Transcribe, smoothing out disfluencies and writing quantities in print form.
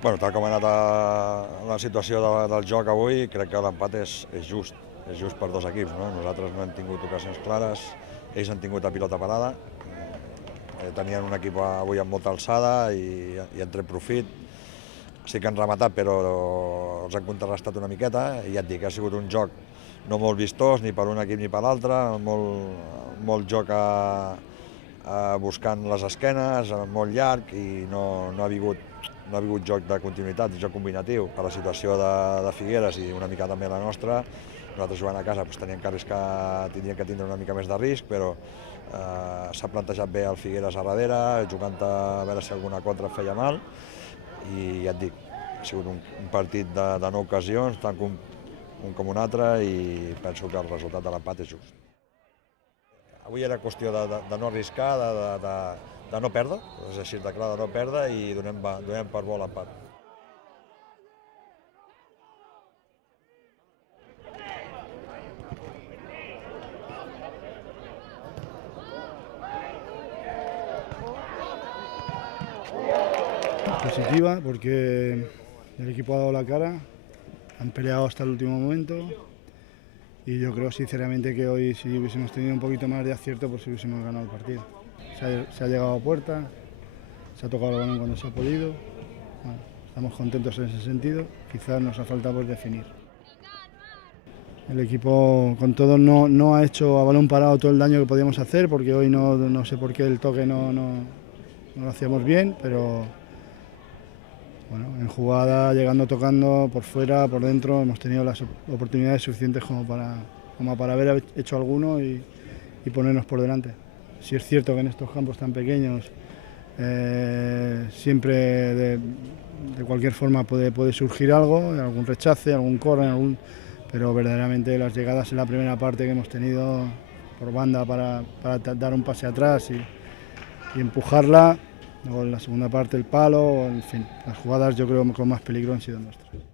Bueno, tal com ha anat la situació del joc avui, crec que l'empat és just per dos equips. No? Nosaltres no hem tingut ocasions clares, ells han tingut la pilota parada, tenien un equip avui amb molta alçada i han tret profit. Sí que han rematat, però els han contrarrestat una miqueta i ja et dic, ha sigut un joc no molt vistós ni per un equip ni per l'altre, molt joc buscant les esquenes, molt llarg i no ha hagut joc de continuïtat, joc combinatiu. Per la situació de Figueres i una mica també la nostra, nosaltres jugant a casa teníem que arriscar, tindríem que tindre una mica més de risc, però s'ha plantejat bé el Figueres a darrere, jugant a veure si alguna contra feia mal, i ja et dic, ha sigut un partit de 9 ocasions, tant un com un altre, i penso que el resultat de l'empat és just. Avui era qüestió de no arriscar, de no perdre, és així de clar, de no perdre, i donem per bo l'empat. Positiva, porque el equipo ha dado la cara, han peleado hasta el último momento y yo creo sinceramente que hoy, si hubiésemos tenido un poquito más de acierto, pues hubiésemos ganado el partido. Se ha llegado a puerta, se ha tocado el balón cuando se ha podido. Bueno, estamos contentos en ese sentido, quizás nos ha faltado por definir. El equipo con todo no ha hecho a balón parado todo el daño que podíamos hacer, porque hoy no sé por qué el toque no lo hacíamos bien, pero bueno, en jugada, llegando, tocando, por fuera, por dentro, hemos tenido las oportunidades suficientes como para haber hecho alguno y ponernos por delante. Sí es cierto que en estos campos tan pequeños siempre de cualquier forma puede surgir algo, algún rechace, algún córner, pero verdaderamente las llegadas en la primera parte que hemos tenido por banda para dar un pase atrás y empujarla, luego en la segunda parte el palo, en fin, las jugadas yo creo que con más peligro han sido nuestras.